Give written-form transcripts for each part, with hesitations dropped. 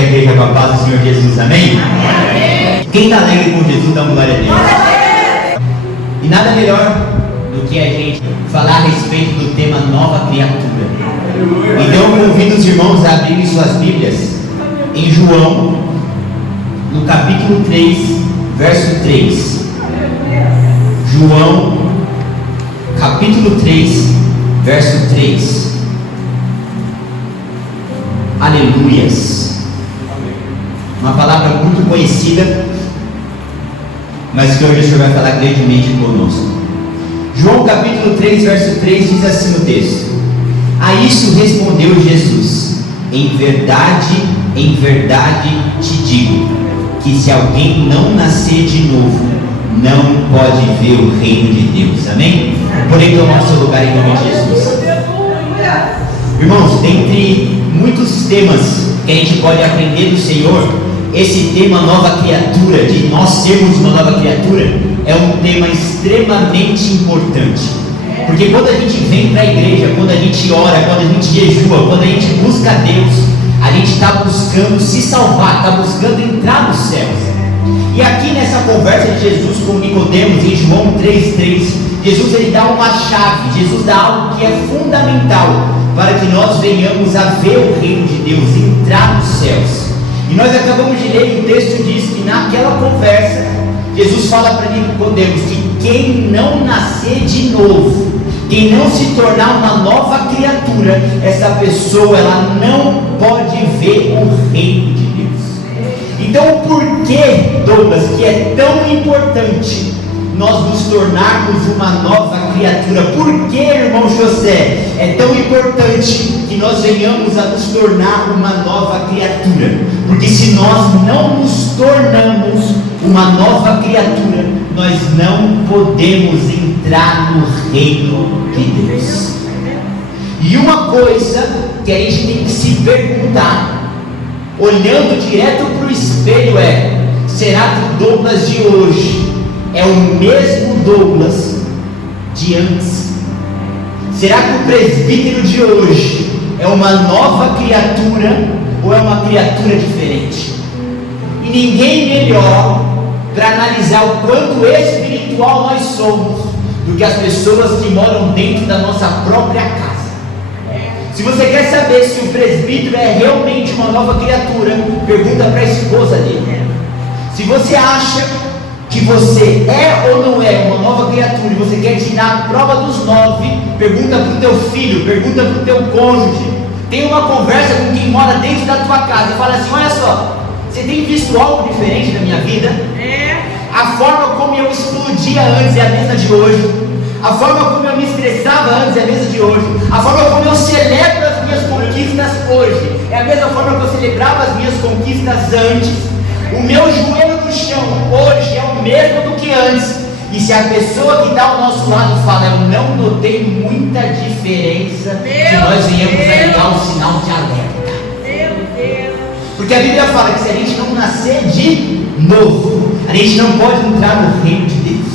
a igreja com a paz do Senhor Jesus, amém? Amém. Quem está alegre com Jesus, dá glória a Deus. E nada melhor do que a gente falar a respeito do tema nova criatura. Então eu convido os irmãos a abrirem suas Bíblias em João, no capítulo 3, verso 3. João, capítulo 3, verso 3. Aleluias. Uma palavra muito conhecida, mas que hoje o Senhor vai falar grandemente conosco. João capítulo 3, verso 3 diz assim o texto: a isso respondeu Jesus: em verdade te digo, que se alguém não nascer de novo, não pode ver o reino de Deus. Amém? Porém, tomar o seu lugar em nome de Jesus. Irmãos, dentre muitos temas que a gente pode aprender do Senhor, esse tema nova criatura, de nós sermos uma nova criatura, é um tema extremamente importante. Porque quando a gente vem para a igreja, quando a gente ora, quando a gente jejua, quando a gente busca Deus, a gente está buscando se salvar, está buscando entrar nos céus. E aqui nessa conversa de Jesus com Nicodemos, em João 3,3, Jesus ele dá uma chave, Jesus dá algo que é fundamental para que nós venhamos a ver o reino de Deus, entrar nos céus. E nós acabamos de ler, e o texto diz que naquela conversa, Jesus fala para Nicodemos que quem não nascer de novo, quem não se tornar uma nova criatura, essa pessoa ela não pode ver o reino de Deus. Então o porquê, Douglas, que é tão importante nós nos tornarmos uma nova criatura? Por que, irmão José, é tão importante que nós venhamos a nos tornar uma nova criatura? Porque se nós não nos tornamos uma nova criatura, nós não podemos entrar no reino de Deus. E uma coisa que a gente tem que se perguntar, olhando direto para o espelho, é: será que o Douglas de hoje é o mesmo Douglas de antes? Será que o presbítero de hoje é uma nova criatura ou é uma criatura diferente? E ninguém melhor para analisar o quanto espiritual nós somos do que as pessoas que moram dentro da nossa própria casa. Se você quer saber se o presbítero é realmente uma nova criatura, pergunta para a esposa dele. Se você acha que você é ou não é uma nova criatura e você quer tirar a prova dos 9, pergunta para o teu filho, pergunta para o teu cônjuge. Tem uma conversa com quem mora dentro da tua casa e fala assim: olha só, você tem visto algo diferente na minha vida? A forma como eu explodia antes é a mesma de hoje. A forma como eu me estressava antes é a mesma de hoje. A forma como eu celebro as minhas conquistas hoje é a mesma forma que eu celebrava as minhas conquistas antes. O meu joelho no chão hoje é o mesmo do que antes. E se a pessoa que está ao nosso lado fala: eu não notei muita diferença, que nós venhamos a ligar o sinal de alerta. Porque a Bíblia fala que se a gente não nascer de novo, a gente não pode entrar no reino de Deus.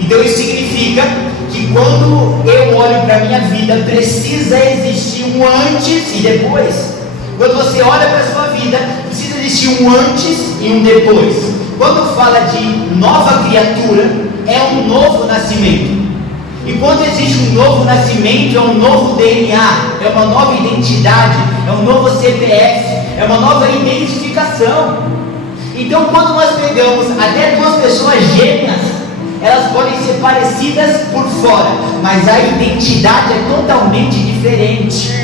Então isso significa que quando eu olho para a minha vida, precisa existir um antes e depois. Quando você olha para a sua vida, precisa existir um antes e um depois. Quando fala de nova criatura, é um novo nascimento. E quando existe um novo nascimento, é um novo DNA, é uma nova identidade, é um novo CPF, é uma nova identificação. Então quando nós pegamos até duas pessoas gêmeas, elas podem ser parecidas por fora, mas a identidade é totalmente diferente.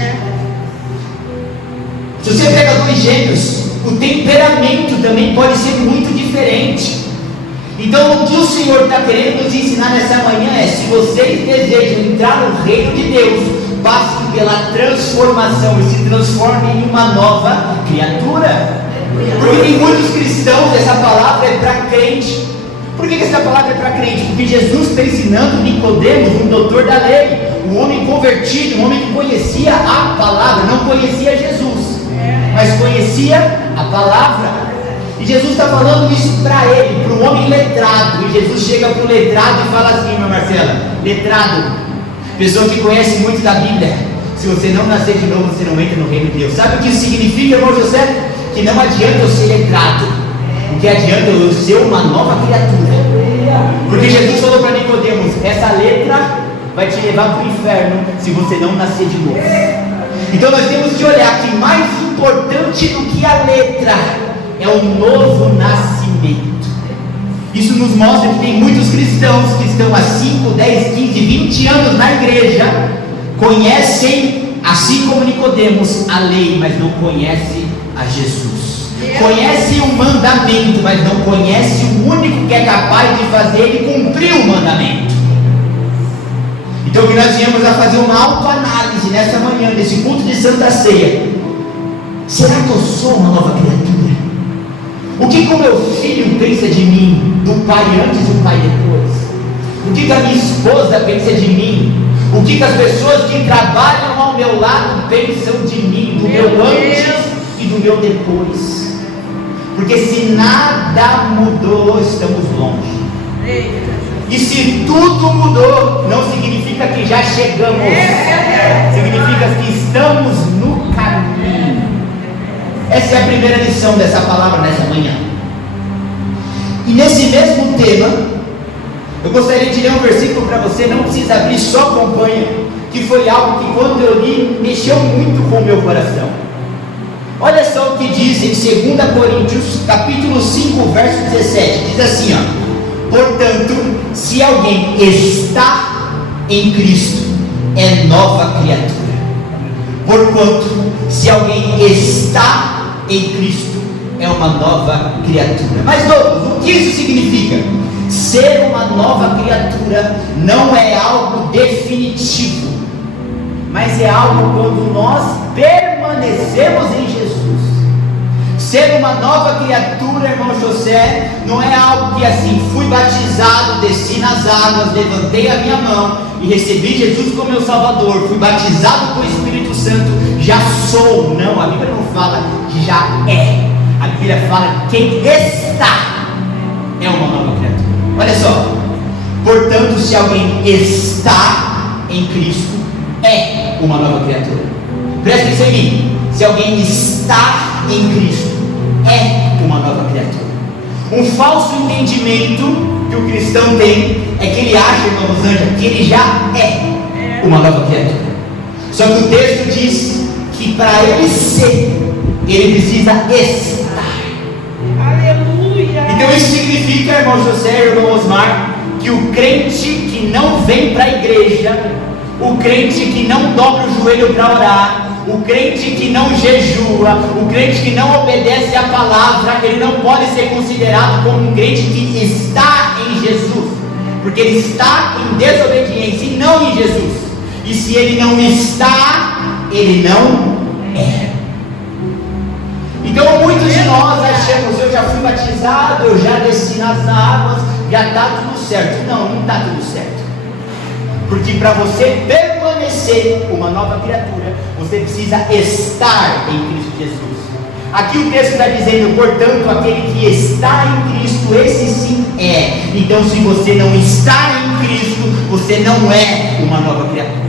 Se você pega dois gêmeos, o temperamento também pode ser muito diferente. Então o que o Senhor está querendo nos ensinar nessa manhã é: se vocês desejam entrar no reino de Deus, passem pela transformação e se transformem em uma nova criatura. Porque tem muitos cristãos, essa palavra é para crente. Por que essa palavra é para crente? Porque Jesus está ensinando Nicodemos, um doutor da lei, um homem convertido, um homem que conhecia a palavra, não conhecia Jesus, mas conhecia a palavra. E Jesus está falando isso para ele, para o homem letrado. E Jesus chega para o letrado e fala assim: irmã Marcela, letrado, pessoa que conhece muito da Bíblia, se você não nascer de novo, você não entra no reino de Deus. Sabe o que isso significa, irmão José? Que que não adianta eu ser letrado, o que adianta eu ser uma nova criatura. Porque Jesus falou para Nicodemos: essa letra vai te levar para o inferno se você não nascer de novo. Então nós temos que olhar que mais importante do que a letra é o novo nascimento. Isso nos mostra que tem muitos cristãos que estão há 5, 10, 15, 20 anos na igreja, conhecem, assim como Nicodemos, a lei, mas não conhecem a Jesus. Conhece o mandamento, mas não conhece o único que é capaz de fazer ele cumprir o mandamento. Então que nós viemos a fazer uma autoanálise nessa manhã, nesse culto de Santa Ceia. Será que eu sou uma nova criatura? O que o meu filho pensa de mim, do pai antes e do pai depois? O que a minha esposa pensa de mim? O que as pessoas que trabalham ao meu lado pensam de mim, do meu antes e do meu depois? Porque se nada mudou, estamos longe. E se tudo mudou, não significa que já chegamos, significa que estamos no caminho. Essa é a primeira lição dessa palavra nessa manhã. E nesse mesmo tema, eu gostaria de ler um versículo para você. Não precisa abrir, só acompanha, que foi algo que quando eu li, mexeu muito com o meu coração. Olha só o que diz em 2 Coríntios, capítulo 5, verso 17. Diz assim, ó: portanto, se alguém está em Cristo, é nova criatura. Porquanto, se alguém está em Cristo, é uma nova criatura. Mas o que isso significa? Ser uma nova criatura não é algo definitivo, mas é algo quando nós permanecemos em Jesus. Ser uma nova criatura, irmão José, não é algo que assim, fui batizado, desci nas águas, levantei a minha mão e recebi Jesus como meu Salvador, fui batizado com o Espírito Santo, já sou. Não, a Bíblia não fala que já é. A Bíblia fala que quem está é uma nova criatura. Olha só: portanto, se alguém está em Cristo, é uma nova criatura. Presta atenção em mim. Se alguém está em Cristo, é uma nova criatura. Um falso entendimento que o cristão tem é que ele acha, irmão Rosângela, que ele já é uma nova criatura. Só que o texto diz que para ele ser, ele precisa estar. Aleluia! Então isso significa, irmão José, irmão Osmar, que o crente que não vem para a igreja, o crente que não dobra o joelho para orar, o crente que não jejua, o crente que não obedece à palavra, ele não pode ser considerado como um crente que está em Jesus, porque ele está em desobediência e não em Jesus. E se ele não está, ele não é. Então muitos de nós achamos: eu já fui batizado, eu já desci nas águas, já está tudo certo. Não está tudo certo. Porque para você permanecer uma nova criatura, você precisa estar em Cristo Jesus. Aqui o texto está dizendo: portanto, aquele que está em Cristo, esse sim é. Então, se você não está em Cristo, você não é uma nova criatura.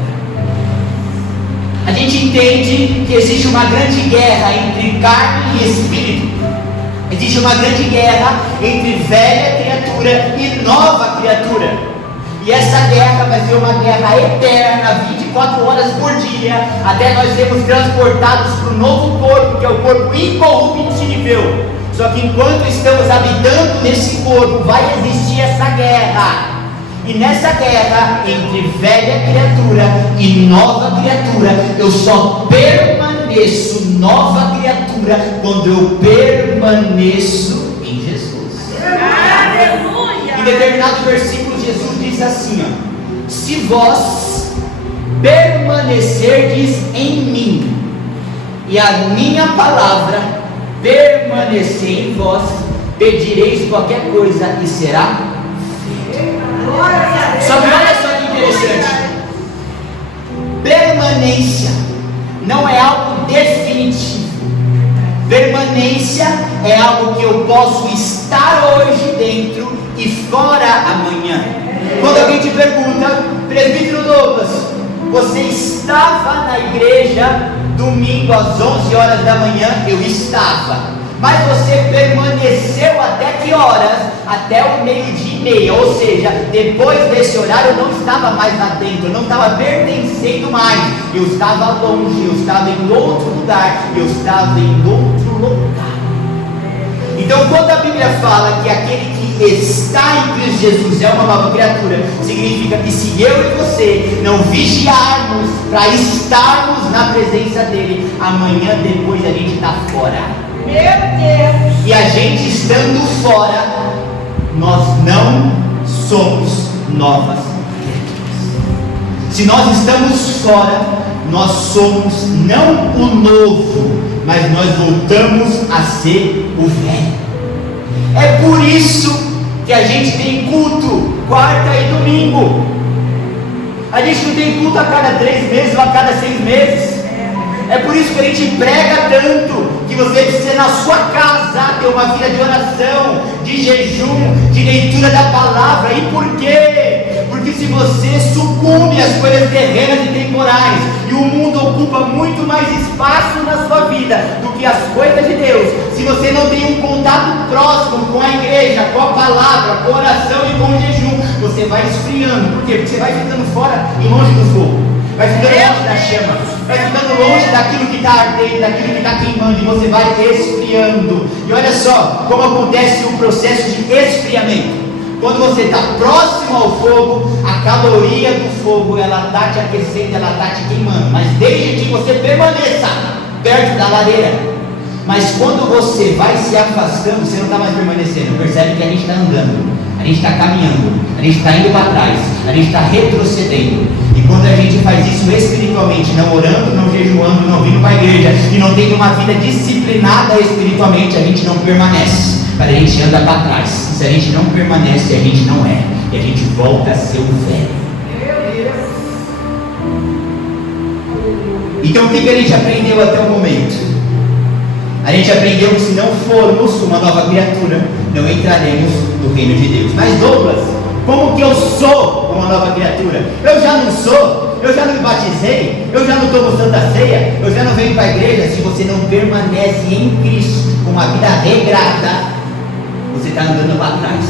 A gente entende que existe uma grande guerra entre carne e espírito. Existe uma grande guerra entre velha criatura e nova criatura. E essa guerra vai ser uma guerra eterna, 24 horas por dia, até nós sermos transportados para o novo corpo, que é o corpo incorruptível. Só que enquanto estamos habitando nesse corpo, vai existir essa guerra. E nessa guerra entre velha criatura e nova criatura, eu só permaneço nova criatura quando eu permaneço em Jesus. Aleluia! Em determinado versículo, Jesus diz assim, ó: se vós permanecerdes em mim e a minha palavra permanecer em vós, pedireis qualquer coisa e será feita. Só que olha só que interessante: permanência não é algo definitivo. Permanência é algo que eu posso estar hoje dentro e fora amanhã. Quando alguém te pergunta: presbítero Douglas, você estava na igreja domingo às 11 horas da manhã? Eu estava. mas você permaneceu até que horas? Até o 12:30, ou seja, depois desse horário eu não estava mais lá dentro, eu não estava pertencendo mais, eu estava longe, eu estava em outro lugar, eu estava em outro lugar. Então, quando a Bíblia fala que aquele que está em Cristo Jesus é uma nova criatura, significa que se eu e você não vigiarmos para estarmos na presença dele, amanhã depois a gente está fora. Meu Deus! E a gente estando fora, nós não somos novas criaturas. Se nós estamos fora, nós somos não o novo, mas nós voltamos a ser o velho. É por isso que a gente tem culto quarta e domingo. A gente não tem culto a cada 3 meses ou a cada 6 meses. É por isso que a gente prega tanto, que você precisa na sua casa ter uma vida de oração, de jejum, de leitura da palavra. E por quê? Porque se você sucumbe às coisas terrenas e temporais, e o mundo ocupa muito mais espaço na sua vida do que as coisas de Deus, se você não tem um contato próximo com a igreja, com a palavra, com a oração e com o jejum, você vai esfriando. Por quê? Porque você vai ficando fora e longe do fogo, vai ficando longe da chama, vai ficando longe daquilo que está ardendo, daquilo que está queimando, e você vai esfriando. E olha só como acontece o processo de esfriamento. Quando você está próximo ao fogo, a caloria do fogo, ela está te aquecendo, ela está te queimando, mas desde que você permaneça perto da lareira. Mas quando você vai se afastando, você não está mais permanecendo. Percebe que a gente está andando, a gente está caminhando, a gente está indo para trás, a gente está retrocedendo. E quando a gente faz isso espiritualmente, não orando, não jejuando, não vindo para a igreja e não tendo uma vida disciplinada espiritualmente, a gente não permanece, mas a gente anda para trás. Se a gente não permanece, a gente não é, e a gente volta a ser o velho. Então o que a gente aprendeu até o momento? A gente aprendeu que se não formos uma nova criatura, não entraremos no reino de Deus. Mas Douglas, como que eu sou uma nova criatura? Eu já não sou, eu já não me batizei, eu já não tomo santa ceia, eu já não venho para a igreja. Se você não permanece em Cristo com uma vida regrada, você está andando para trás.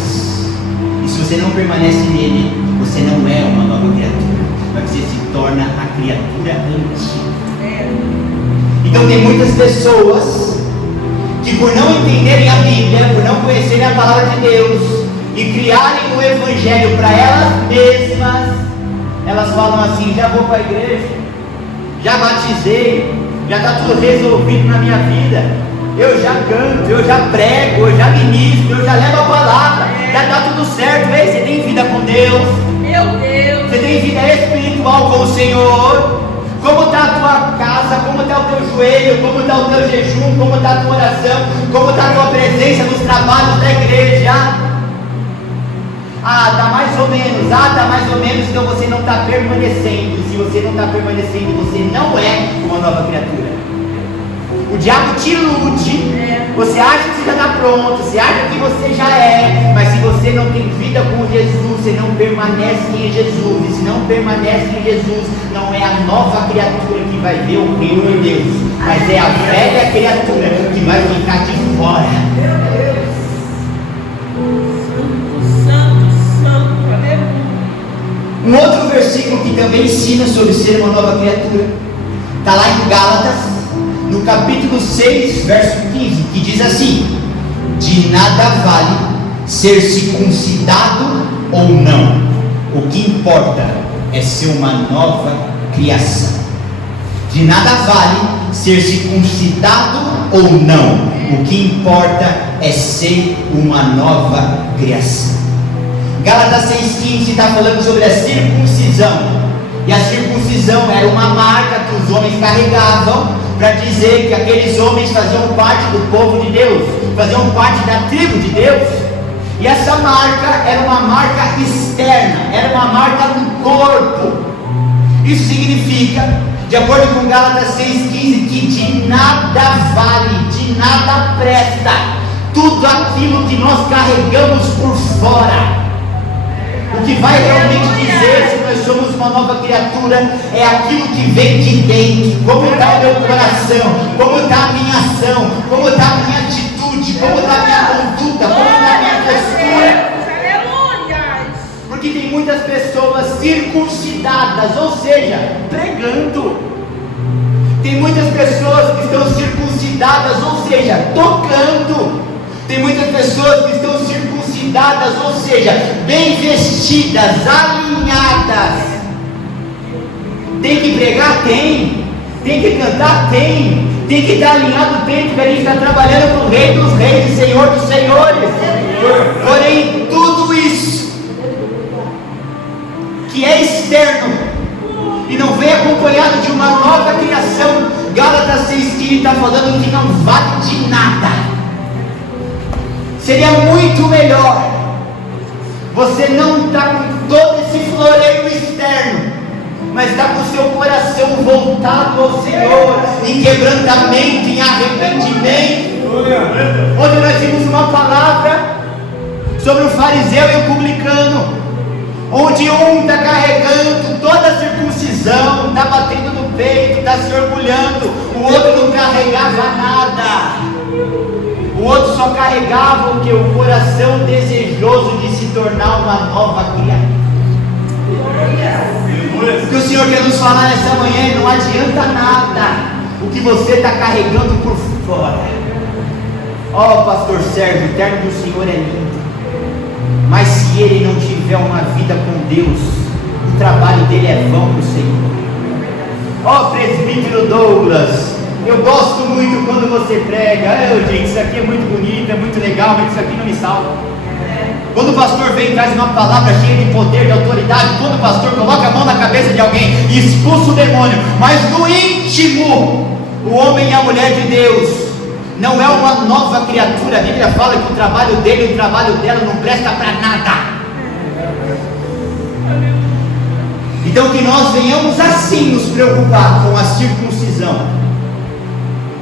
E se você não permanece nele, você não é uma nova criatura, mas você se torna a criatura antiga. Então tem muitas pessoas que, por não entenderem a Bíblia, por não conhecerem a palavra de Deus e criarem o evangelho para elas mesmas, elas falam assim: já vou para a igreja, já batizei, já está tudo resolvido na minha vida, eu já canto, eu já prego, eu já ministro, eu já levo a palavra, já está tudo certo. Ei, você tem vida com Deus? Meu Deus! Você tem vida espiritual com o Senhor? Como está a tua casa? Como está o teu joelho? Como está o teu jejum? Como está a tua oração? Como está a tua presença nos trabalhos da igreja? Ah, está mais ou menos. Ah, está mais ou menos. Então você não está permanecendo. Se você não está permanecendo, você não é uma nova criatura. O diabo te ilude. Você acha que você já está pronto, você acha que você já é, mas se você não tem vida com Jesus, você não permanece em Jesus. E se não permanece em Jesus, não é a nova criatura que vai ver o reino de Deus, mas é a velha criatura que vai ficar de fora. Um outro versículo que também ensina sobre ser uma nova criatura está lá em Gálatas, no capítulo 6, verso 15, que diz assim: de nada vale ser circuncidado ou não, o que importa é ser uma nova criação. De nada vale ser circuncidado ou não, o que importa é ser uma nova criação. Gálatas 6,15 está falando sobre a circuncisão. E a circuncisão era uma marca que os homens carregavam para dizer que aqueles homens faziam parte do povo de Deus, faziam parte da tribo de Deus. E essa marca era uma marca externa, era uma marca no corpo. Isso significa, de acordo com Gálatas 6,15, que de nada vale, de nada presta tudo aquilo que nós carregamos por fora. O que vai realmente dizer se nós somos uma nova criatura é aquilo que vem de dentro. Como está o meu coração, como está a minha ação, como está a minha atitude alinhadas, ou seja, pregando. Tem muitas pessoas que estão circuncidadas, ou seja, tocando. Tem muitas pessoas que estão circuncidadas, ou seja, bem vestidas, alinhadas. Tem que pregar? Tem. Tem que cantar? Tem. Tem que estar alinhado? Tem, porque a gente está trabalhando para o Rei dos Reis e Senhor dos Senhores. Porém, tudo isso que é externo e não vem acompanhado de uma nova criação, Gálatas 6,15 está falando que não vale de nada. Seria muito melhor você não estar com todo esse floreio externo, mas está com o seu coração voltado ao Senhor, em quebrantamento, em arrependimento. Ontem nós vimos uma palavra sobre o fariseu e o publicano, onde um está carregando toda a circuncisão, está batendo no peito, está se orgulhando, o outro não carregava nada. O outro só carregava o que? O coração desejoso de se tornar uma nova criatura. O que o Senhor quer nos falar nessa manhã, não adianta nada o que você está carregando por fora. Pastor Sérgio, o terno do Senhor é lindo, mas se ele não tiver uma vida com Deus, o trabalho dele é vão para o Senhor. Presbítero Douglas, eu gosto muito quando você prega. Gente, isso aqui é muito bonito, é muito legal, mas isso aqui não me salva. Quando o pastor vem e traz uma palavra cheia de poder, de autoridade, quando o pastor coloca a mão na cabeça de alguém e expulsa o demônio, mas no íntimo, o homem e a mulher de Deus não é uma nova criatura. A Bíblia fala que o trabalho dele e o trabalho dela não presta para nada. Então que nós venhamos assim nos preocupar com a circuncisão,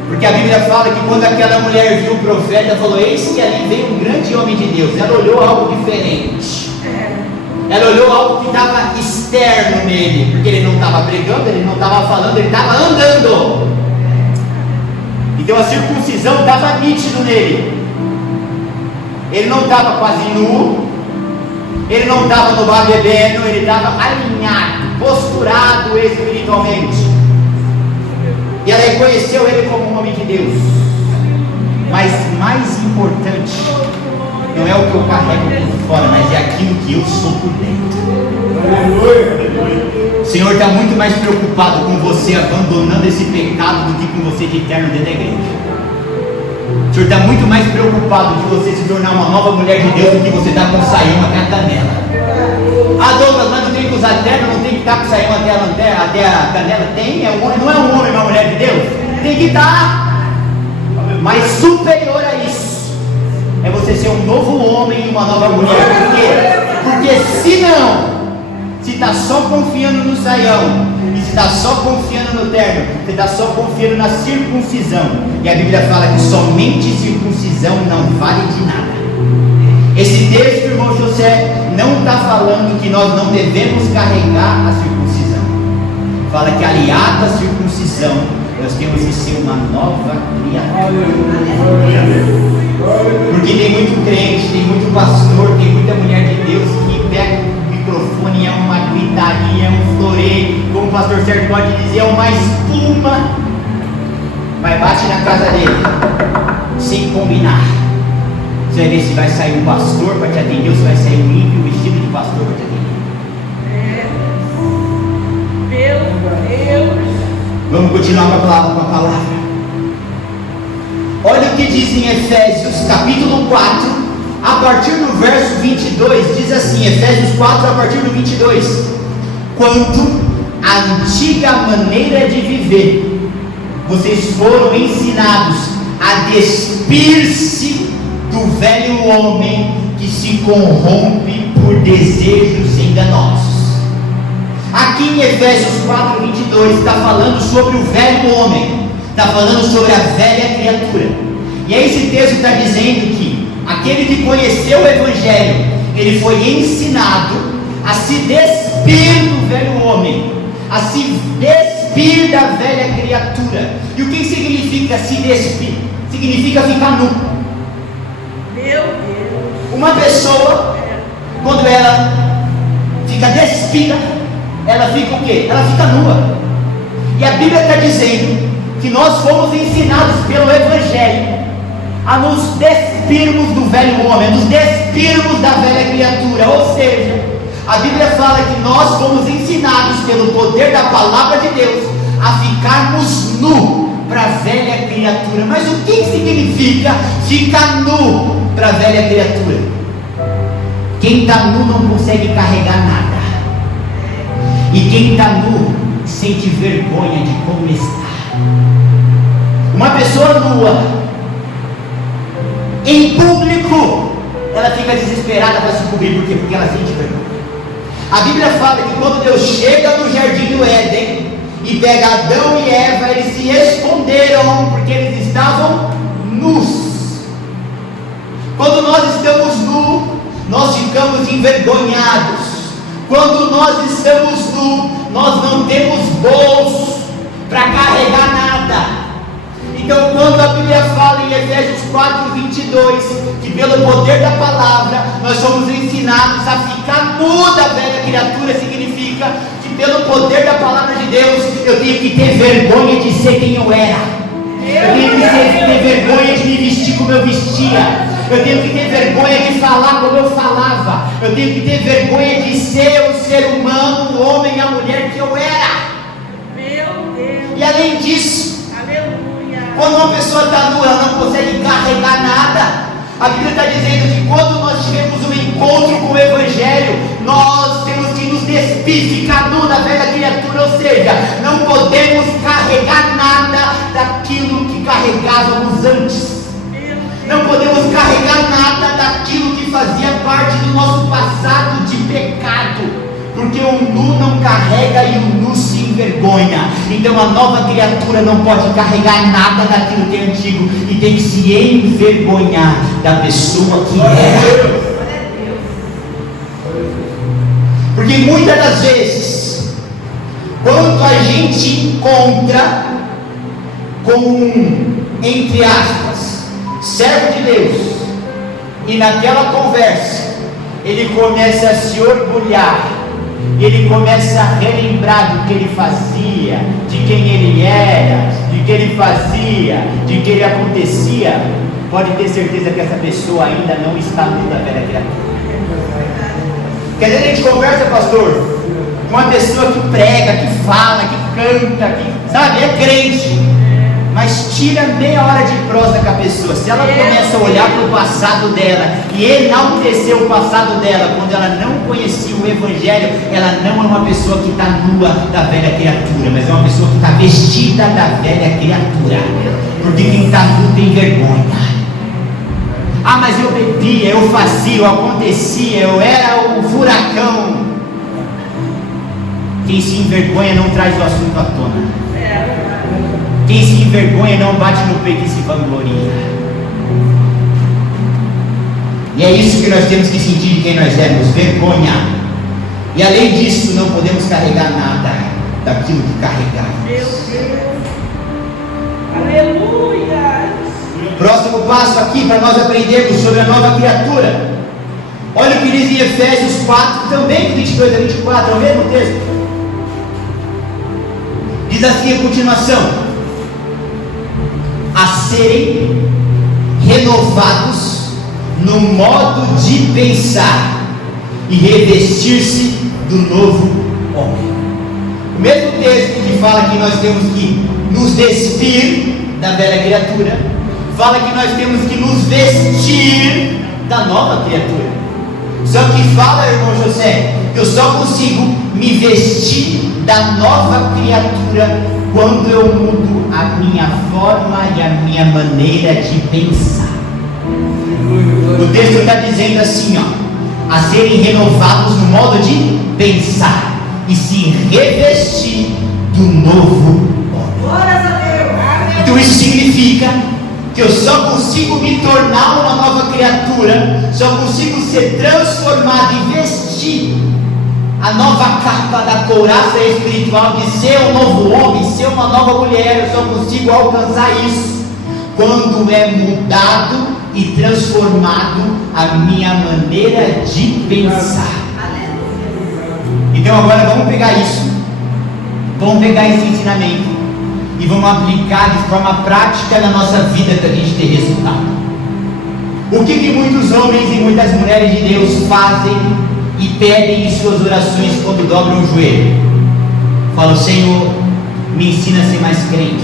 porque a Bíblia fala que quando aquela mulher viu o profeta, falou: eis que ali veio um grande homem de Deus. Ela olhou algo diferente, ela olhou algo que estava externo nele, porque ele não estava pregando, ele não estava falando, ele estava andando. Então a circuncisão estava nítido nele. Ele não estava quase nu, ele não estava no bar bebendo, ele estava alinhado, posturado espiritualmente. E ela reconheceu ele como um homem de Deus. Mas mais importante não é o que eu carrego por fora, mas é aquilo que eu sou por dentro. O Senhor está muito mais preocupado com você abandonando esse pecado do que com você de terno dentro da igreja. O Senhor está muito mais preocupado de você se tornar uma nova mulher de Deus do que você estar com saião até a canela. Douglas, mas não tem que usar terno, não tem que estar com saião até a canela? Tem, não é um homem, uma mulher de Deus? Tem que estar. Mas superior a isso é você ser um novo homem e uma nova mulher. Por quê? Porque se está só confiando no saião, e se está só confiando no terno, você está só confiando na circuncisão. E a Bíblia fala que somente circuncisão não vale de nada. Esse texto, irmão José, não está falando que nós não devemos carregar a circuncisão. Fala que aliado à circuncisão, nós temos que ser uma nova criatura. Porque tem muito crente, tem muito pastor, tem muita mulher de Deus que pega o microfone, é uma gritaria, é um floreio, como o pastor Sérgio pode dizer, é uma espuma, mas bate na casa dele, sem combinar. Você vai ver se vai sair um pastor para te atender ou se vai sair um ímpio vestido de pastor para te atender. Meu Deus! Vamos continuar com a palavra. Olha o que diz em Efésios capítulo 4, a partir do verso 22, diz assim, Efésios 4 a partir do 22: quanto à antiga maneira de viver, vocês foram ensinados a despir-se do velho homem que se corrompe por desejos enganosos. Aqui em Efésios 4, 22 está falando sobre o velho homem, está falando sobre a velha criatura. E aí esse texto está dizendo que aquele que conheceu o Evangelho, ele foi ensinado a se despir do velho homem, a se despir da velha criatura. E o que significa se despir? Significa ficar nu. Meu Deus. Uma pessoa, quando ela fica despida, ela fica o quê? Ela fica nua. E a Bíblia está dizendo que nós fomos ensinados pelo Evangelho a nos despirmos do velho homem, a nos despirmos da velha criatura. Ou seja, a Bíblia fala que nós fomos ensinados pelo poder da palavra de Deus a ficarmos nu para a velha criatura. Mas o que significa ficar nu para a velha criatura? Quem está nu não consegue carregar nada. E quem está nu sente vergonha de como está. Uma pessoa nua em público, ela fica desesperada para se cobrir. Por quê? Porque ela sente vergonha. A Bíblia fala que quando Deus chega no jardim do Éden e pega Adão e Eva, eles se esconderam porque eles estavam nus. Quando nós estamos nus, nós ficamos envergonhados. Quando nós estamos nus, nós não temos bolsos para carregar nada. Então, quando a Bíblia fala em Efésios 4:22, que pelo poder da palavra nós somos ensinados a ficar nu da velha criatura, significa que pelo poder da palavra de Deus eu tenho que ter vergonha de ser quem eu era. Eu tenho que ter vergonha de me vestir como eu vestia. Eu tenho que ter vergonha de falar como eu falava. Eu tenho que ter vergonha de ser o ser humano, o homem e a mulher que eu era. Meu Deus. E além disso, Aleluia. quando uma pessoa está nua, ela não consegue carregar nada. A Bíblia está dizendo que quando nós tivemos um encontro com o Evangelho, nós temos que nos despir, ficar nu da velha criatura. Ou seja, não podemos carregar nada daquilo que carregávamos antes. Não podemos carregar nada daquilo que fazia parte do nosso passado de pecado, porque o nu não carrega e o nu se envergonha. Então a nova criatura não pode carregar nada daquilo que é antigo e tem que se envergonhar da pessoa que era. Porque muitas das vezes, quando a gente encontra com um, entre aspas, servo de Deus, e naquela conversa ele começa a se orgulhar, ele começa a relembrar do que ele fazia, de quem ele era, de que ele fazia, de que ele acontecia, pode ter certeza que essa pessoa ainda não está nu da velha criatura. Quer dizer, a gente conversa, pastor, com uma pessoa que prega, que fala, que canta, que, sabe, é crente, mas tira meia hora de prosa com a pessoa. Se ela começa a olhar para o passado dela e enaltecer o passado dela, quando ela não conhecia o Evangelho, ela não é uma pessoa que está nua da velha criatura, mas é uma pessoa que está vestida da velha criatura, porque quem está nu tem vergonha. Ah, mas eu bebia, eu fazia, eu acontecia, eu era o furacão. Quem se envergonha não traz o assunto à tona. Quem se envergonha não bate no peito e se vangloria. E é isso que nós temos que sentir de quem nós éramos, vergonha. E além disso, não podemos carregar nada daquilo que carregamos. Meu Deus. Aleluia. Próximo passo aqui para nós aprendermos sobre a nova criatura. Olha o que diz em Efésios 4, também 22 a 24, é o mesmo texto. Diz assim a continuação: a serem renovados no modo de pensar e revestir-se do novo homem. O mesmo texto que fala que nós temos que nos despir da velha criatura, fala que nós temos que nos vestir da nova criatura. Só que fala, irmão José, que eu só consigo me vestir da nova criatura quando eu mudo a minha forma e a minha maneira de pensar. O texto está dizendo assim, ó, a serem renovados no modo de pensar e se revestir do novo homem. Então isso significa que eu só consigo me tornar uma nova criatura, só consigo ser transformado e vestir a nova capa da couraça espiritual de ser um novo homem, ser uma nova mulher. Eu só consigo alcançar isso quando é mudado e transformado a minha maneira de pensar. E Então agora vamos pegar isso, vamos pegar esse ensinamento e vamos aplicar de forma prática na nossa vida para a gente ter resultado. O que muitos homens e muitas mulheres de Deus fazem e pedem em suas orações quando dobram o joelho? Falam: Senhor, me ensina a ser mais crente.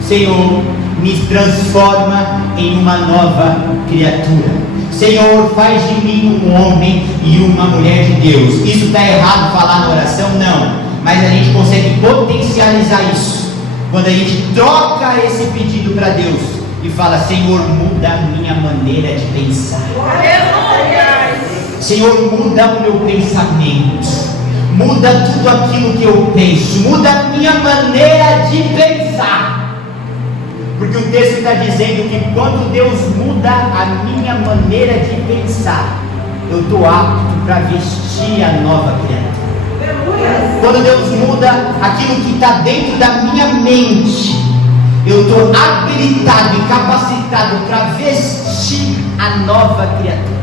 Senhor, me transforma em uma nova criatura. Senhor, faz de mim um homem e uma mulher de Deus. Isso está errado falar na oração? Não. Mas a gente consegue potencializar isso quando a gente troca esse pedido para Deus e fala: Senhor, muda a minha maneira de pensar. Senhor, muda o meu pensamento. Muda tudo aquilo que eu penso. Muda a minha maneira de pensar. Porque o texto está dizendo que quando Deus muda a minha maneira de pensar, eu estou apto para vestir a nova criatura. Quando Deus muda aquilo que está dentro da minha mente, eu estou habilitado e capacitado para vestir a nova criatura.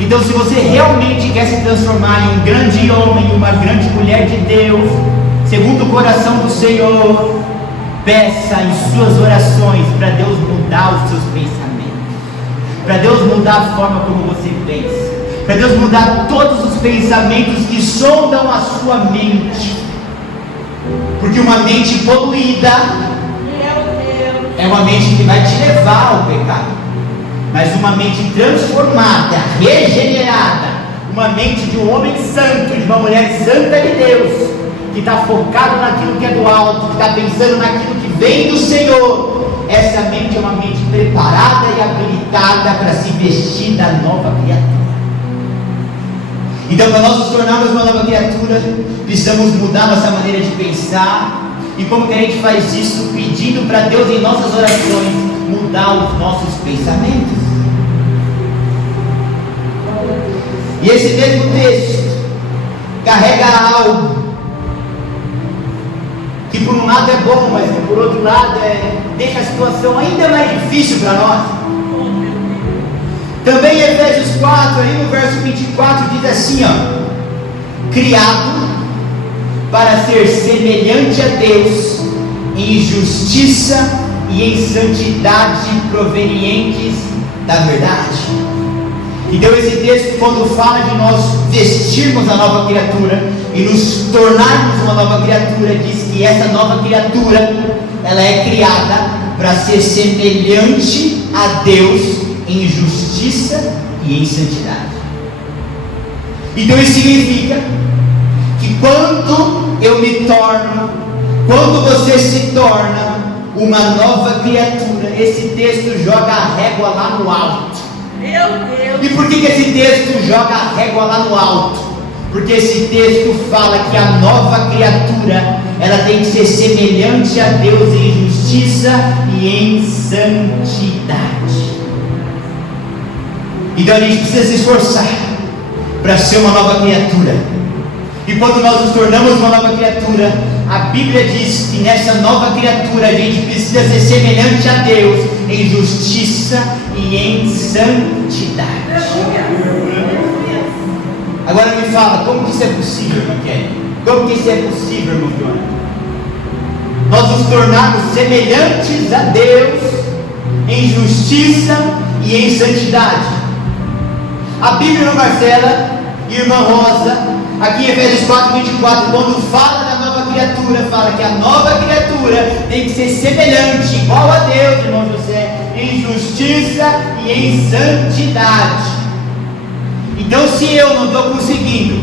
Então, se você realmente quer se transformar em um grande homem, uma grande mulher de Deus, segundo o coração do Senhor, peça em suas orações para Deus mudar os seus pensamentos, para Deus mudar a forma como você pensa, para Deus mudar todos os pensamentos que sondam a sua mente. Porque uma mente poluída é uma mente que vai te levar ao pecado. Mas uma mente transformada, regenerada, uma mente de um homem santo, de uma mulher santa de Deus, que está focado naquilo que é do alto, que está pensando naquilo que vem do Senhor, essa mente é uma mente preparada e habilitada para se vestir da nova criatura. Então, para nós nos tornarmos uma nova criatura, precisamos mudar nossa maneira de pensar. E como que a gente faz isso? Pedindo para Deus em nossas orações mudar os nossos pensamentos. E esse mesmo texto carrega algo que por um lado é bom, mas que por outro lado deixa a situação ainda mais difícil para nós. Também em Efésios 4, ali no verso 24, diz assim, criado para ser semelhante a Deus em justiça e em santidade provenientes da verdade. Então esse texto, quando fala de nós vestirmos a nova criatura e nos tornarmos uma nova criatura, diz que essa nova criatura, ela é criada para ser semelhante a Deus em justiça e em santidade. Então isso significa que quando eu me torno, quando você se torna uma nova criatura, esse texto joga a régua lá no alto. Meu Deus! E por que esse texto joga a régua lá no alto? Porque esse texto fala que a nova criatura, ela tem que ser semelhante a Deus em justiça e em santidade. Então a gente precisa se esforçar para ser uma nova criatura. E quando nós nos tornamos uma nova criatura, a Bíblia diz que nessa nova criatura a gente precisa ser semelhante a Deus em justiça e em santidade. Agora me fala, como que isso é possível, irmão Kelly? Como que isso é possível, irmão João? Nós nos tornarmos semelhantes a Deus em justiça e em santidade. A Bíblia, irmã Marcela e irmã Rosa, aqui em Efésios 4, 24, quando fala da nova criatura, fala que a nova criatura tem que ser semelhante, igual a Deus, irmão José, em justiça e em santidade. Então, se eu não estou conseguindo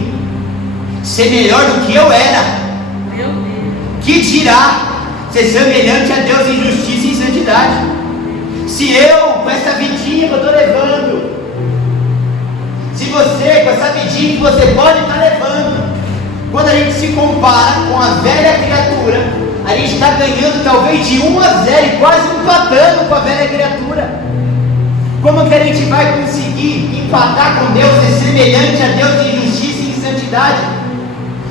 ser melhor do que eu era, Meu Deus! que dirá ser semelhante a Deus em justiça e em santidade? Se eu, com essa vidinha que eu estou levando, se você, com essa vidinha que você pode estar levando, quando a gente se compara com a velha criatura, a gente está ganhando talvez de 1-0 e quase empatando com a velha criatura. Como que a gente vai conseguir empatar com Deus, ser semelhante a Deus em justiça e em santidade?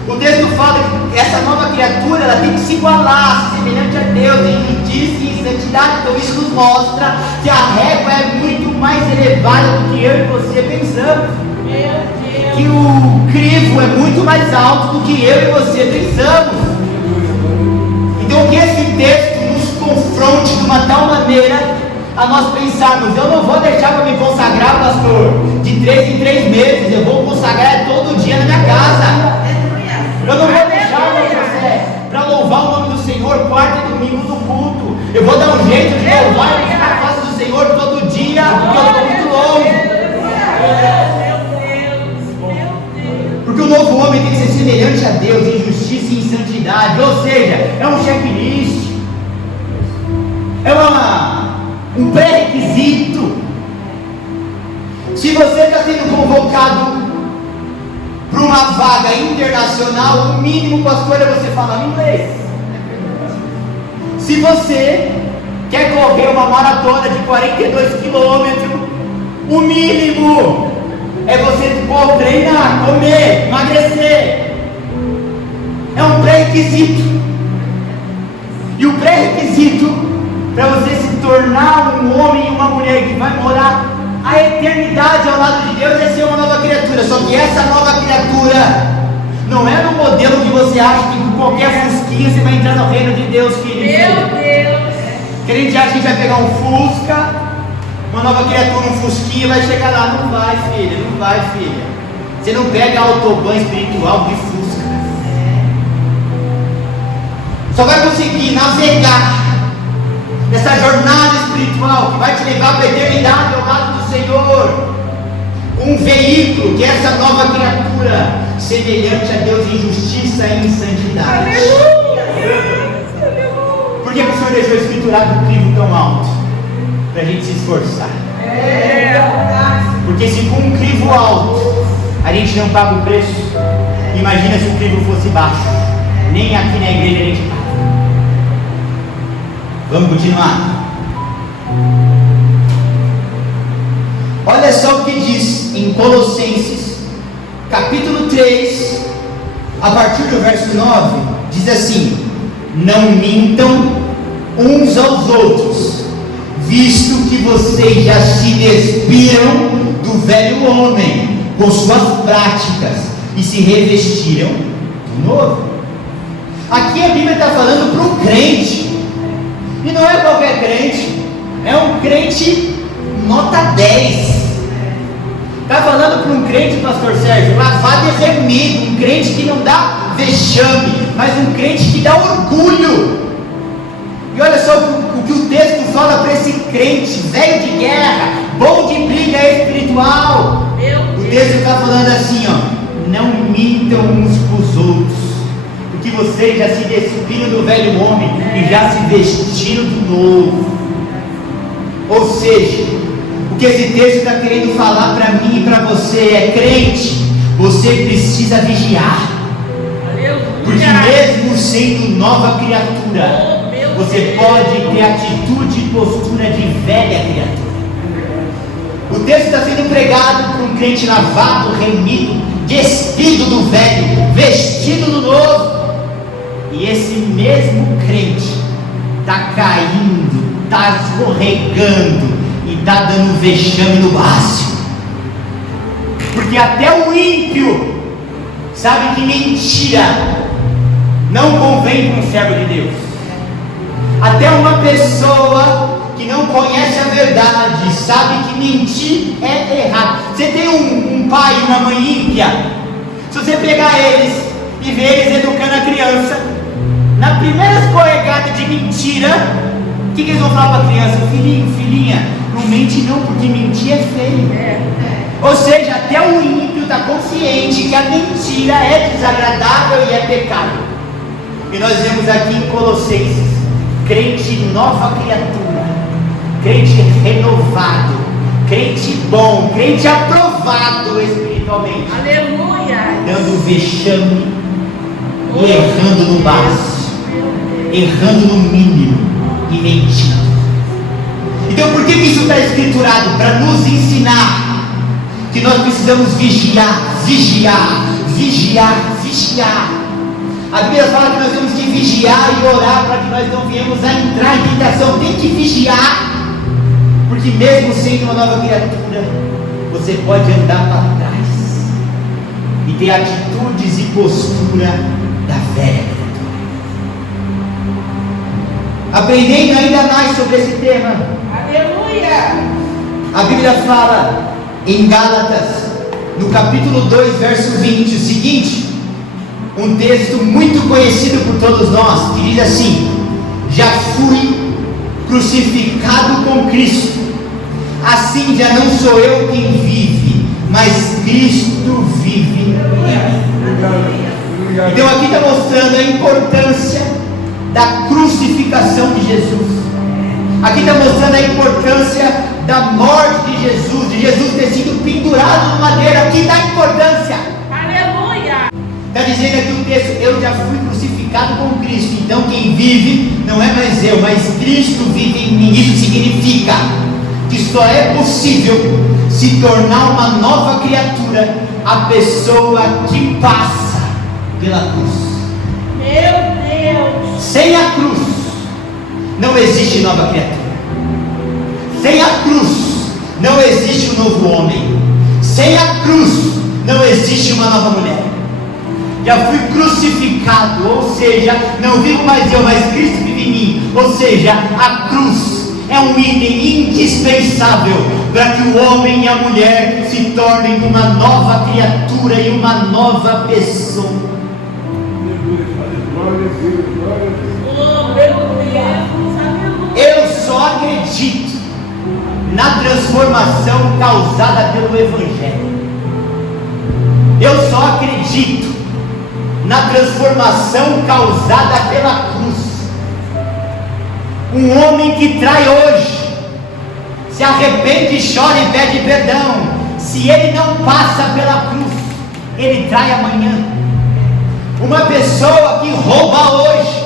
O texto fala que essa nova criatura, ela tem que se igualar, ser semelhante a Deus em justiça e em santidade. Então isso nos mostra que a régua é muito mais elevada do que eu e você pensamos. Meu Deus! que o crivo é muito mais alto do que eu e você pensamos. Então que esse texto nos confronte de uma tal maneira a nós pensarmos: eu não vou deixar para me consagrar, pastor, de 3 em 3 meses, eu vou consagrar todo dia na minha casa. Eu não vou deixar, meu José, para louvar o nome do Senhor quarta e domingo no culto. Eu vou dar um jeito de louvar e buscar a face do Senhor todo dia, porque eu estou muito longe. Porque o novo homem tem que ser semelhante a Deus em justiça e em santidade. Ou seja, é um checklist, é um pré-requisito. Se você está sendo convocado para uma vaga internacional, o mínimo, pastor, é você falar inglês. Se você quer correr uma maratona de 42 quilômetros, o mínimo é você treinar, comer, emagrecer. É um pré-requisito. E o pré-requisito para você se tornar um homem e uma mulher que vai morar a eternidade ao lado de Deus é ser uma nova criatura. Só que essa nova criatura não é no modelo que você acha que com qualquer fusquinha você vai entrar no reino de Deus, querido. Meu Deus! Que a gente acha que a gente vai pegar um Fusca, uma nova criatura, um fusquinha, vai chegar lá. Não vai, filha, não vai, filha. Você não pega autoban espiritual de Fusca. Só vai conseguir navegar nessa jornada espiritual que vai te levar para a eternidade ao lado do Senhor, um veículo que é essa nova criatura, semelhante a Deus em justiça e em santidade. Por que o Senhor deixou escriturado um crivo tão alto? Para a gente se esforçar. Porque se com um crivo alto a gente não paga o preço, imagina se o crivo fosse baixo. Nem aqui na igreja a gente paga. Vamos continuar. Olha só o que diz em Colossenses, capítulo 3, a partir do verso 9, diz assim: não mintam uns aos outros, visto que vocês já se despiram do velho homem com suas práticas e se revestiram do novo. Aqui a Bíblia está falando para um crente. E não é qualquer crente, é um crente nota 10. Está falando para um crente, pastor Sérgio, lavado e remido, um crente que não dá vexame, mas um crente que dá orgulho. E olha só o que o texto fala para esse crente, velho de guerra, bom de briga espiritual. O texto está falando assim, ó: não mintam uns com os outros, que vocês já se despiram do velho homem e já se vestiram do novo. Ou seja, o que esse texto está querendo falar para mim e para você é: crente, você precisa vigiar. Porque mesmo sendo nova criatura, você pode ter atitude e postura de velha criatura. O texto está sendo pregado por um crente lavado, remido, despido do velho, vestido do novo. E esse mesmo crente está caindo, está escorregando e está dando vexame no básico. Porque até o ímpio sabe que mentira não convém para um servo de Deus. Até uma pessoa que não conhece a verdade sabe que mentir é errado. Você tem um pai e uma mãe ímpia, se você pegar eles e ver eles educando a criança, na primeira escorregada de mentira, o que eles vão falar para a criança? Filhinho, filhinha, não mente não, porque mentir é feio. Ou seja, até o ímpio está consciente que a mentira é desagradável e é pecado. E nós vemos aqui em Colossenses, crente nova criatura, crente renovado, crente bom, crente aprovado espiritualmente. Aleluia! Dando vexame e errando no básico, errando no mínimo e mentindo. Então por que isso está escriturado? Para nos ensinar que nós precisamos vigiar, vigiar, vigiar, vigiar. A Bíblia fala que nós temos que vigiar e orar para que nós não venhamos a entrar em tentação. Tem que vigiar, porque mesmo sendo uma nova criatura, você pode andar para trás. e ter atitudes e postura da velha criatura. Aprendendo ainda mais sobre esse tema, Aleluia. a Bíblia fala em Gálatas, no capítulo 2, verso 20, o seguinte, um texto muito conhecido por todos nós, que diz assim: já fui crucificado com Cristo, assim já não sou eu quem vive, mas Cristo vive em mim. Então aqui está mostrando a importância da crucificação de Jesus. Aqui está mostrando a importância da morte de Jesus ter sido pendurado no madeiro. Aqui está a importância. Aleluia. Está dizendo aqui o texto: eu já fui crucificado com Cristo, então quem vive não é mais eu, mas Cristo vive em mim. Isso significa que só é possível se tornar uma nova criatura a pessoa que passa pela cruz. Meu Deus. Sem a cruz não existe nova criatura. Sem a cruz não existe um novo homem. Sem a cruz não existe uma nova mulher. Já fui crucificado, ou seja, não vivo mais eu, mas Cristo vive em mim. Ou seja, a cruz é um item indispensável para que o homem e a mulher se tornem uma nova criatura e uma nova pessoa. Oh, meu Deus. Aleluia. Eu só acredito na transformação causada pelo Evangelho. Eu só acredito na transformação causada pela cruz. Um homem que trai hoje, se arrepende, chora e pede perdão, se ele não passa pela cruz, ele trai amanhã. Uma pessoa que rouba hoje,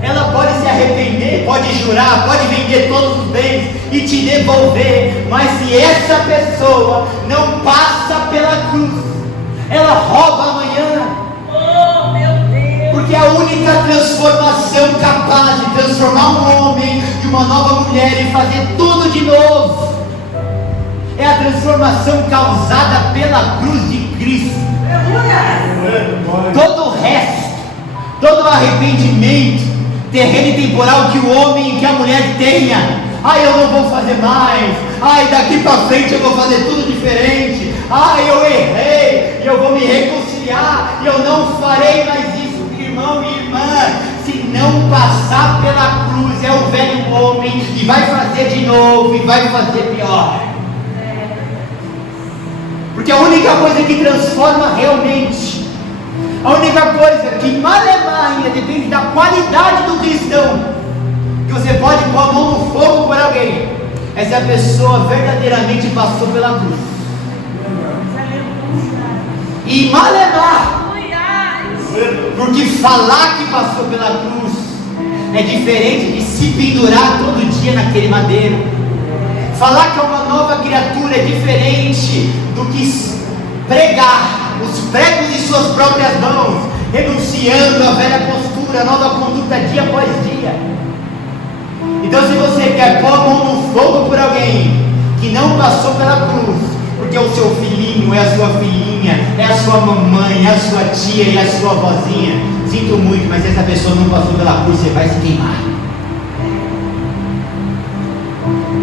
ela pode se arrepender, pode jurar, pode vender todos os bens e te devolver, mas se essa pessoa não passa pela cruz, ela rouba amanhã. Oh, meu Deus. Porque a única transformação capaz de transformar um homem de uma nova mulher e fazer tudo de novo é a transformação causada pela cruz de Cristo. Todo o resto, todo o arrependimento terreno e temporal que o homem e que a mulher tenha, eu não vou fazer mais, daqui para frente eu vou fazer tudo diferente, eu errei, eu vou me reconciliar, e eu não farei mais isso, irmão e irmã. Se não passar pela cruz, é o velho homem, e vai fazer de novo, e vai fazer pior. Porque a única coisa que transforma realmente, a única coisa que malemar ainda depende da qualidade do cristão, que você pode pôr a mão no fogo por alguém, é se a pessoa verdadeiramente passou pela cruz. E malemar, porque falar que passou pela cruz é diferente de se pendurar todo dia naquele madeiro. Falar que é uma nova criatura é diferente do que pregar os pregos de suas próprias mãos, renunciando à velha postura, a nova conduta dia após dia. Então, se você quer pôr a mão no fogo por alguém que não passou pela cruz, porque é o seu filhinho, é a sua filhinha, é a sua mamãe, é a sua tia, é a sua vozinha, sinto muito, mas essa pessoa não passou pela cruz, você vai se queimar.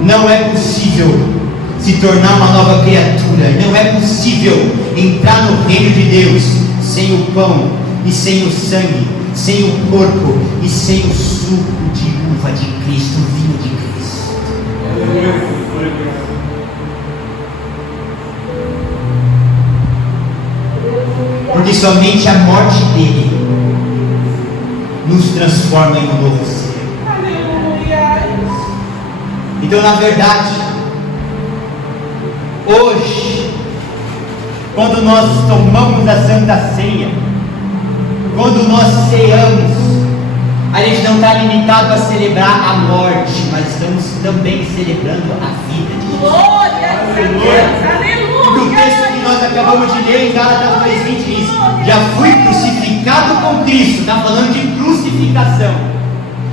Não é possível se tornar uma nova criatura, não é possível entrar no reino de Deus sem o pão e sem o sangue, sem o corpo e sem o suco de uva de Cristo, o vinho de Cristo. Porque somente a morte dele nos transforma em um novo ser. Então, na verdade, hoje, quando nós tomamos a Santa Ceia, quando nós ceamos, a gente não está limitado a celebrar a morte, mas estamos também celebrando a vida de Jesus. Glória a Deus. Aleluia. Porque o texto que nós acabamos de ler em Gálatas 2:20 diz: já fui crucificado com Cristo. Está falando de crucificação.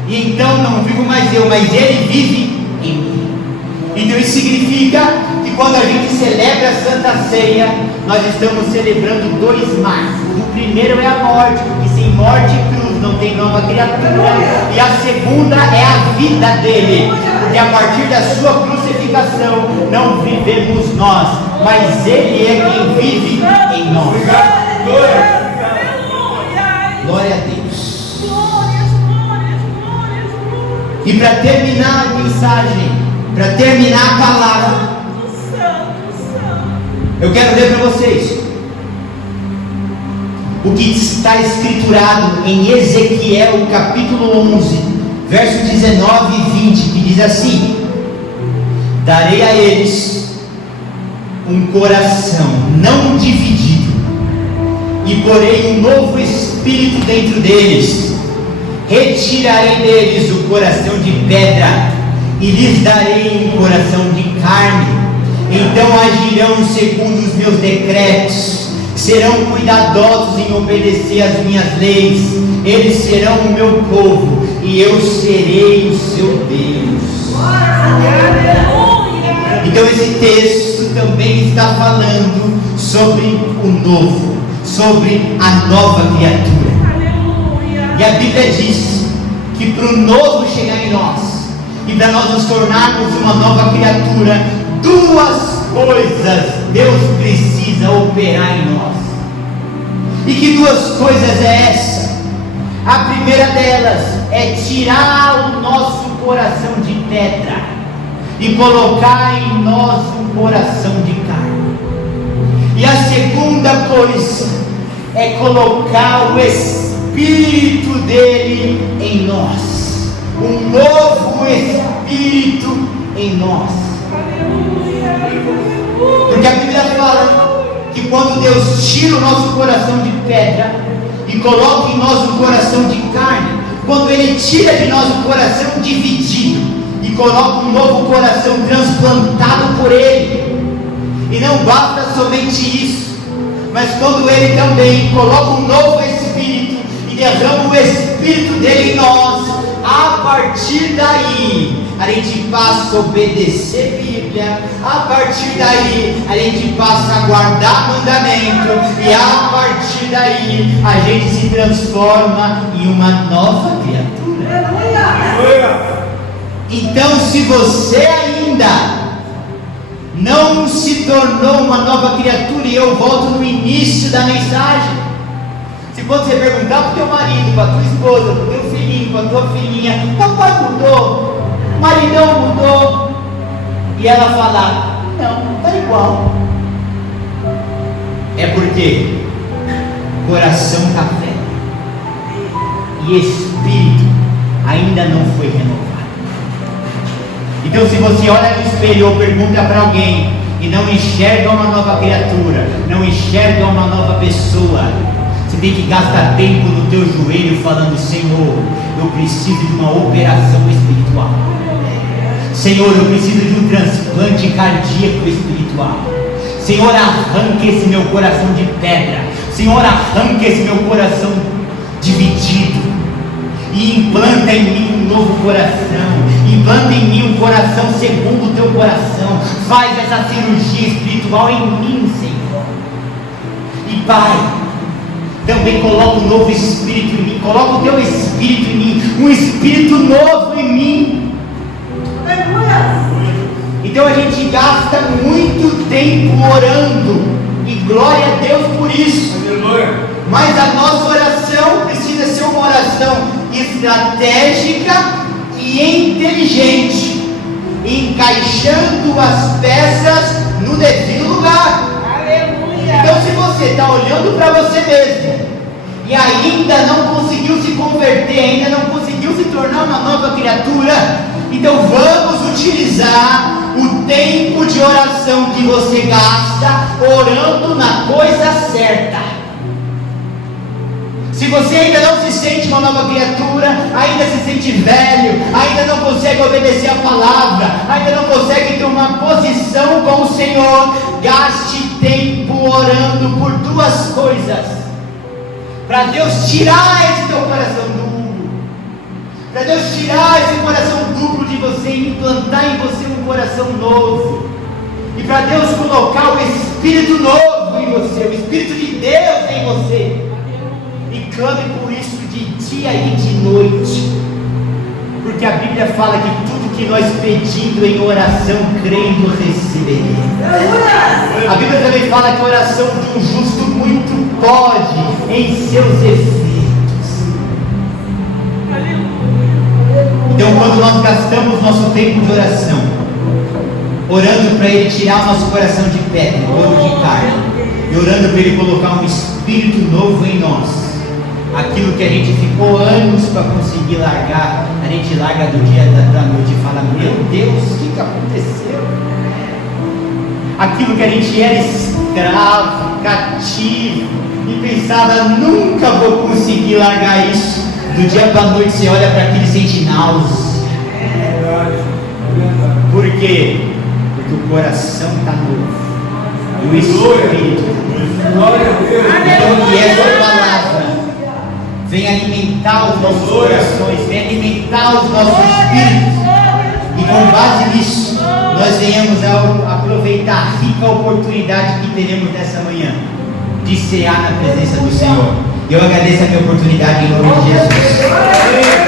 E então não vivo mais eu, mas Ele vive em mim. Então Então isso significa que quando a gente celebra a Santa Ceia, nós estamos celebrando dois marcos. O primeiro é a morte, porque sem morte e cruz não tem nova criatura. E a segunda é a vida dele, porque a partir da sua crucificação não vivemos nós, mas ele é quem vive em nós. Glória a Deus. E para terminar a mensagem, para terminar a palavra, eu quero ler para vocês o que está escriturado em Ezequiel capítulo 11, verso 19 e 20, que diz assim: darei a eles um coração não dividido, e porei um novo espírito dentro deles. Retirarei deles o coração de pedra, e lhes darei um coração de carne. Então agirão segundo os meus decretos, serão cuidadosos em obedecer às minhas leis. Eles serão o meu povo, e eu serei o seu Deus. Então esse texto também está falando sobre o novo, sobre a nova criatura. E a Bíblia diz que para o novo chegar em nós, e para nós nos tornarmos uma nova criatura, duas coisas Deus precisa operar em nós. E que duas coisas é essa? A primeira delas é tirar o nosso coração de pedra e colocar em nós um coração de carne. E a segunda coisa é colocar o Espírito dele em nós, um novo Espírito em nós. Porque a Bíblia fala que quando Deus tira o nosso coração de pedra e coloca em nós um coração de carne, quando Ele tira de nós um coração dividido e coloca um novo coração transplantado por Ele, e não basta somente isso, mas quando Ele também coloca um novo Espírito e derrama o Espírito dele em nós, a partir daí a gente passa a obedecer Bíblia, a partir daí a gente passa a guardar mandamento, e a partir daí a gente se transforma em uma nova criatura. Então, se você ainda não se tornou uma nova criatura, e eu volto no início da mensagem, se quando você perguntar para o teu marido, para a tua esposa, para o teu filhinho, para a tua filhinha, papai mudou, maridão mudou, e ela falar, não, está igual, é porque coração está velho e espírito ainda não foi renovado. Então, se você olha no espelho ou pergunta para alguém e não enxerga uma nova criatura, não enxerga uma nova pessoa, você tem que gastar tempo no teu joelho falando: Senhor, eu preciso de uma operação espiritual. Senhor, eu preciso de um transplante cardíaco espiritual. Senhor, arranque esse meu coração de pedra. Senhor, arranque esse meu coração dividido e implanta em mim um novo coração. Implanta em mim um coração segundo o teu coração. Faz essa cirurgia espiritual em mim, Senhor. E Pai, também coloca um novo espírito em mim. Coloca o teu espírito em mim, um espírito novo em mim. Então a gente gasta muito tempo orando, e glória a Deus por isso. Mas a nossa oração precisa ser uma oração estratégica e inteligente, encaixando as peças no devido lugar. Então, se você está olhando para você mesmo e ainda não conseguiu se converter, ainda não conseguiu se tornar uma nova criatura, então vamos utilizar o tempo de oração que você gasta orando na coisa certa. Se você ainda não se sente uma nova criatura, ainda se sente velho, ainda não consegue obedecer a palavra, ainda não consegue ter uma posição com o Senhor, gaste tempo orando por duas coisas: para Deus tirar esse teu coração duro, Para Deus tirar esse coração duplo de você e implantar em você um coração novo. E para Deus colocar o Espírito novo em você, o Espírito de Deus em você. E clame por isso de dia e de noite. Porque a Bíblia fala que tudo que nós pedindo em oração, crendo, receberemos. A Bíblia também fala que a oração de um justo muito pode em seus efeitos. Então, quando nós gastamos nosso tempo de oração, orando para Ele tirar o nosso coração de pedra, corpo de carne, e orando para Ele colocar um Espírito novo em nós, aquilo que a gente ficou anos para conseguir largar, a gente larga do dia da noite e fala: meu Deus, o que aconteceu? Aquilo que a gente era escravo, cativo, e pensava: nunca vou conseguir largar isso. Do dia para a noite você olha para aquilo e sente náusea. Por quê? Porque o coração está novo e o Espírito. Então, que essa palavra vem alimentar os nossos corações, vem alimentar os nossos espíritos, e com base nisso nós venhamos a aproveitar a rica oportunidade que teremos nessa manhã de cear na presença do Senhor. Eu agradeço a minha oportunidade em nome de Jesus.